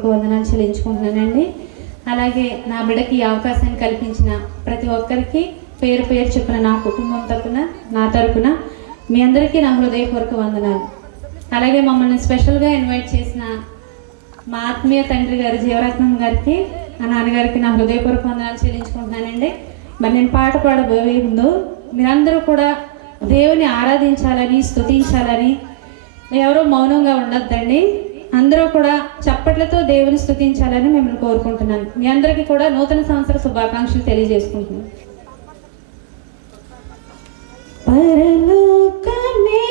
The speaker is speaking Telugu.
హృదయపూర్వక వందనాలు చెల్లించుకుంటున్నానండి. అలాగే నా బిడ్డకి ఈ అవకాశాన్ని కల్పించిన ప్రతి ఒక్కరికి పేరు పేరు చెప్పిన నా కుటుంబం తరపున, నా తరపున మీ అందరికీ నా హృదయపూర్వక వందనాలు. అలాగే మమ్మల్ని స్పెషల్గా ఇన్వైట్ చేసిన మా ఆత్మీయ తండ్రి గారు జీవరత్నం గారికి, ఆ నాన్నగారికి నా హృదయపూర్వక వందనాలు చెల్లించుకుంటున్నానండి. మరి నేను పాట పాడబోయే ముందు మీరందరూ కూడా దేవుని ఆరాధించాలని, స్తుతించాలని, ఎవరో మౌనంగా ఉండొద్దండి. అందరూ కూడా చప్పట్లతో దేవుని స్తుతించాలని మిమ్మల్ని కోరుకుంటున్నాను. మీ అందరికీ కూడా నూతన సంవత్సర శుభాకాంక్షలు తెలియజేసుకుంటున్నాను. పరలోకమే